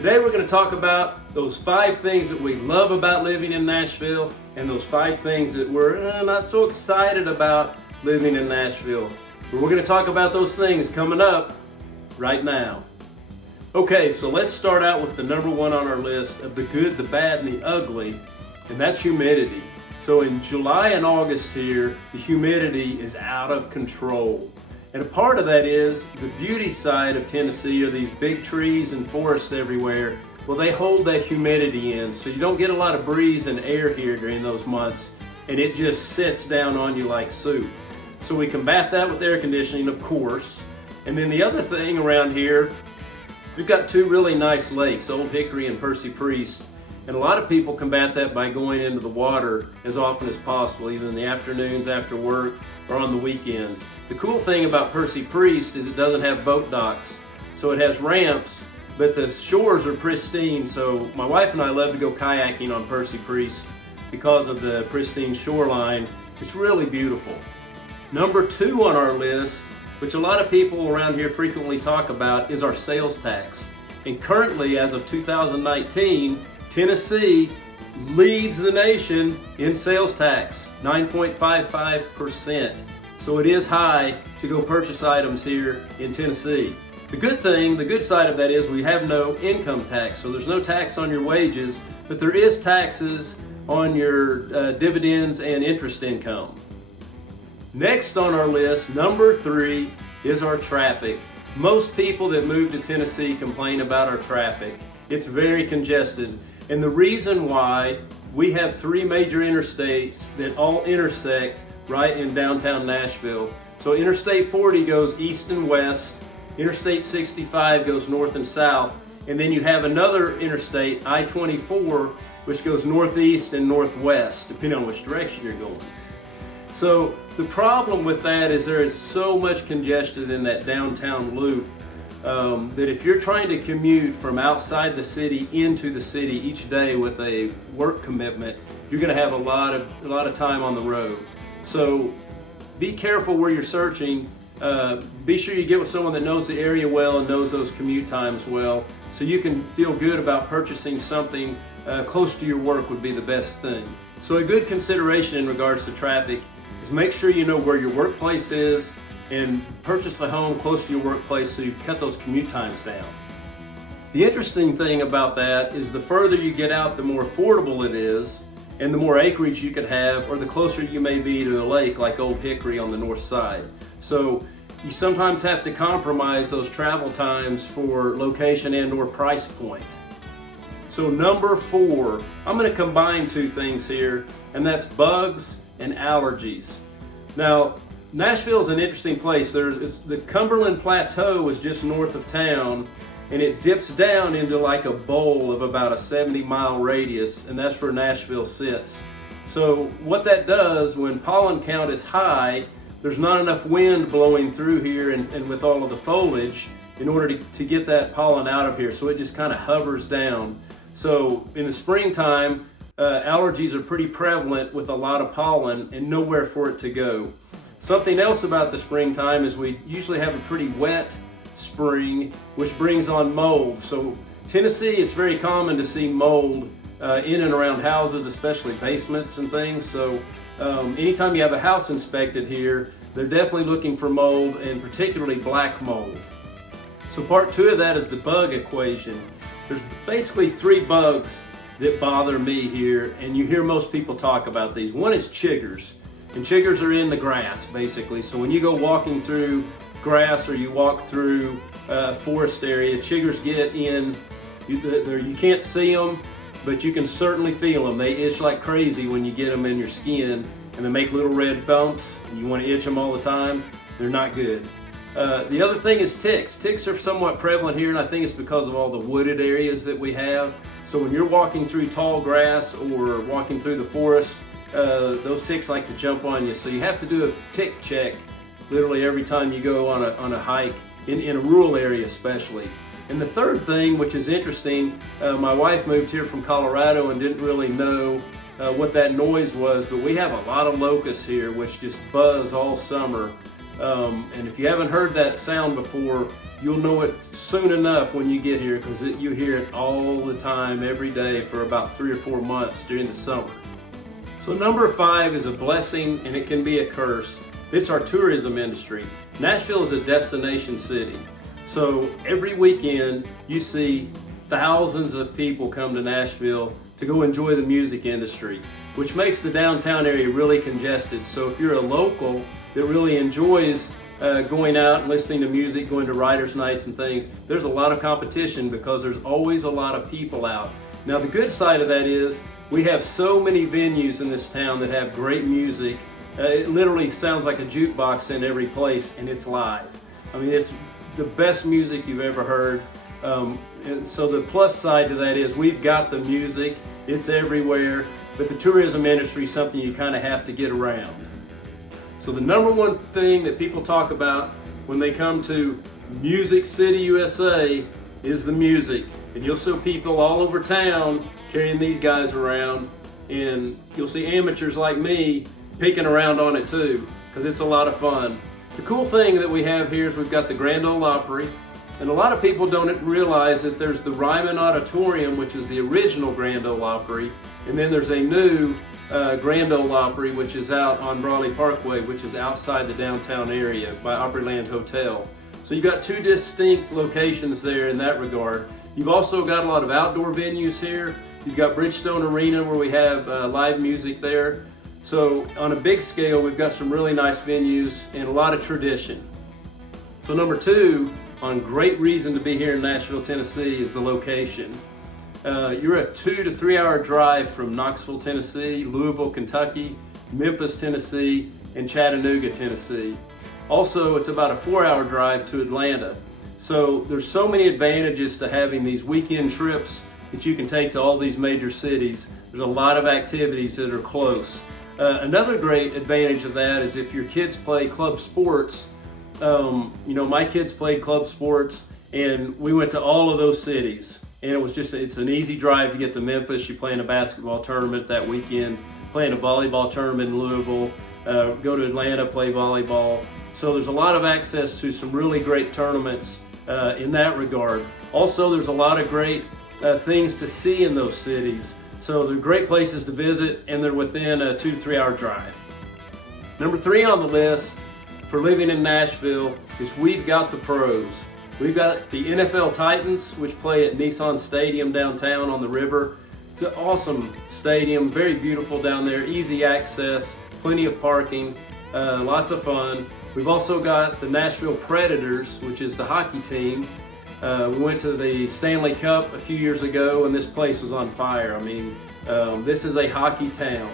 Today we're going to talk about those 5 things that we love about living in Nashville and those 5 things that we're not so excited about living in Nashville. But we're going to talk about those things coming up right now. Okay, so let's start out with the number 1 on our list of the good, the bad, and the ugly, and that's humidity. So in July and August here, the humidity is out of control. And a part of that is the beauty side of Tennessee are these big trees and forests everywhere. Well, they hold that humidity in, so you don't get a lot of breeze and air here during those months, and it just sits down on you like soup. So we combat that with air conditioning, of course. And then the other thing around here, we've got 2 really nice lakes, Old Hickory and Percy Priest. And a lot of people combat that by going into the water as often as possible, either in the afternoons after work or on the weekends. The cool thing about Percy Priest is it doesn't have boat docks, so it has ramps, but the shores are pristine. So my wife and I love to go kayaking on Percy Priest because of the pristine shoreline. It's really beautiful. Number 2 on our list, which a lot of people around here frequently talk about, is our sales tax. And currently, as of 2019, Tennessee leads the nation in sales tax, 9.55%. So it is high to go purchase items here in Tennessee. The good side of that is we have no income tax, so there's no tax on your wages, but there is taxes on your dividends and interest income. Next on our list, number 3, is our traffic. Most people that move to Tennessee complain about our traffic. It's very congested. And the reason why, we have 3 major interstates that all intersect right in downtown Nashville. So Interstate 40 goes east and west, Interstate 65 goes north and south, and then you have another interstate, I-24, which goes northeast and northwest, depending on which direction you're going. So the problem with that is there is so much congestion in that downtown loop that if you're trying to commute from outside the city into the city each day with a work commitment, you're going to have a lot of time on the road. So be careful where you're searching. Be sure you get with someone that knows the area well and knows those commute times well, so you can feel good about purchasing something close to your work would be the best thing. So a good consideration in regards to traffic is make sure you know where your workplace is and purchase a home close to your workplace so you cut those commute times down. The interesting thing about that is the further you get out, the more affordable it is, and the more acreage you could have, or the closer you may be to a lake like Old Hickory on the north side. So you sometimes have to compromise those travel times for location and or price point. So number 4, I'm going to combine 2 things here, and that's bugs and allergies. Now, Nashville is an interesting place. The Cumberland Plateau is just north of town, and it dips down into like a bowl of about a 70-mile radius, and that's where Nashville sits. So what that does, when pollen count is high, there's not enough wind blowing through here and with all of the foliage in order to get that pollen out of here, so it just kind of hovers down. So in the springtime, allergies are pretty prevalent with a lot of pollen and nowhere for it to go. Something else about the springtime is we usually have a pretty wet spring, which brings on mold. So Tennessee, it's very common to see mold in and around houses, especially basements and things. So anytime you have a house inspected here, they're definitely looking for mold, and particularly black mold. So part 2 of that is the bug equation. There's basically 3 bugs that bother me here, and you hear most people talk about these. One is chiggers. And chiggers are in the grass, basically. So when you go walking through grass or you walk through a forest area, chiggers get in. You can't see them, but you can certainly feel them. They itch like crazy when you get them in your skin, and they make little red bumps, and you want to itch them all the time. They're not good. The other thing is ticks. Ticks are somewhat prevalent here, and I think it's because of all the wooded areas that we have. So when you're walking through tall grass or walking through the forest, those ticks like to jump on you. So you have to do a tick check literally every time you go on a hike, in a rural area especially. And the third thing, which is interesting, my wife moved here from Colorado and didn't really know what that noise was, but we have a lot of locusts here which just buzz all summer. And if you haven't heard that sound before, you'll know it soon enough when you get here, because you hear it all the time, every day for about 3 or 4 months during the summer. So number 5 is a blessing and it can be a curse. It's our tourism industry. Nashville is a destination city. So every weekend you see thousands of people come to Nashville to go enjoy the music industry, which makes the downtown area really congested. So if you're a local that really enjoys going out and listening to music, going to writers' nights and things, there's a lot of competition because there's always a lot of people out. Now the good side of that is we have so many venues in this town that have great music. It literally sounds like a jukebox in every place, and it's live. I mean, it's the best music you've ever heard. And so the plus side to that is we've got the music, it's everywhere, but the tourism industry is something you kind of have to get around. So the number one thing that people talk about when they come to Music City, USA is the music. And you'll see people all over town carrying these guys around, and you'll see amateurs like me picking around on it too, because it's a lot of fun. The cool thing that we have here is we've got the Grand Ole Opry, and a lot of people don't realize that there's the Ryman Auditorium, which is the original Grand Ole Opry, and then there's a new Grand Ole Opry, which is out on Brawley Parkway, which is outside the downtown area by Opryland Hotel. So you've got 2 distinct locations there in that regard. You've also got a lot of outdoor venues here. You've got Bridgestone Arena where we have live music there. So on a big scale, we've got some really nice venues and a lot of tradition. So number 2, on great reason to be here in Nashville, Tennessee, is the location. You're a 2 to 3 hour drive from Knoxville, Tennessee, Louisville, Kentucky, Memphis, Tennessee, and Chattanooga, Tennessee. Also, it's about a 4 hour drive to Atlanta. So there's so many advantages to having these weekend trips that you can take to all these major cities. There's a lot of activities that are close. Another great advantage of that is if your kids play club sports. My kids played club sports, and we went to all of those cities. And it's an easy drive to get to Memphis. You play in a basketball tournament that weekend, play in a volleyball tournament in Louisville, go to Atlanta, play volleyball. So there's a lot of access to some really great tournaments in that regard. Also, there's a lot of great things to see in those cities. So they're great places to visit, and they're within a 2 to 3 hour drive. Number 3 on the list for living in Nashville is we've got the pros. We've got the NFL Titans, which play at Nissan Stadium downtown on the river. It's an awesome stadium, very beautiful down there, easy access, plenty of parking, lots of fun. We've also got the Nashville Predators, which is the hockey team. We went to the Stanley Cup a few years ago, and this place was on fire. I mean, this is a hockey town.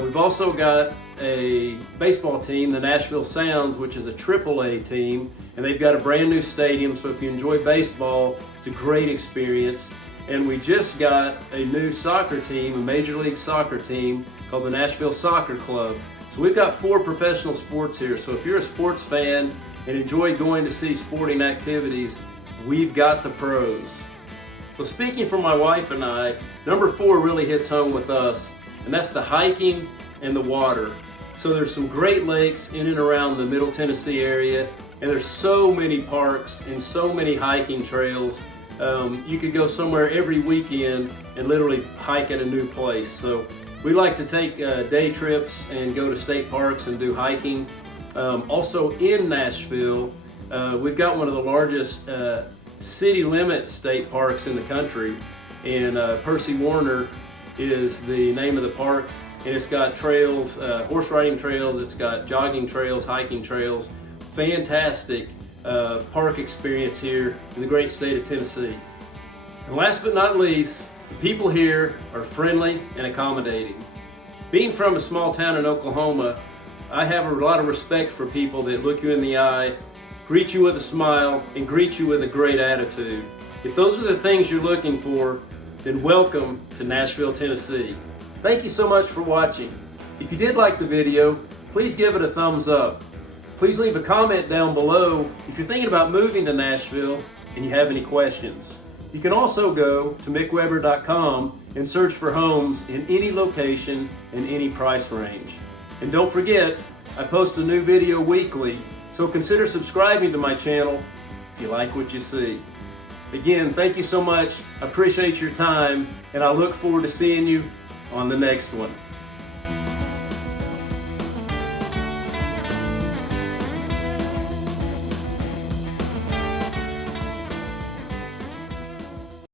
We've also got a baseball team, the Nashville Sounds, which is a AAA team, and they've got a brand new stadium, so if you enjoy baseball, it's a great experience. And we just got a new soccer team, a Major League Soccer team called the Nashville Soccer Club. So we've got 4 professional sports here, so if you're a sports fan and enjoy going to see sporting activities, we've got the pros. So speaking for my wife and I, number 4 really hits home with us, and that's the hiking and the water. So there's some great lakes in and around the Middle Tennessee area, and there's so many parks and so many hiking trails. You could go somewhere every weekend and literally hike at a new place. So we like to take day trips and go to state parks and do hiking. Also in Nashville, we've got one of the largest city limit state parks in the country, and Percy Warner is the name of the park, and it's got trails, horse riding trails, it's got jogging trails, hiking trails. Fantastic park experience here in the great state of Tennessee. And last but not least, the people here are friendly and accommodating. Being from a small town in Oklahoma, I have a lot of respect for people that look you in the eye, greet you with a smile, and greet you with a great attitude. If those are the things you're looking for, then welcome to Nashville, Tennessee. Thank you so much for watching. If you did like the video, please give it a thumbs up. Please leave a comment down below if you're thinking about moving to Nashville and you have any questions. You can also go to mickweber.com and search for homes in any location and any price range. And don't forget, I post a new video weekly, So consider subscribing to my channel if you like what you see. Again, thank you so much. I appreciate your time, and I look forward to seeing you on the next one.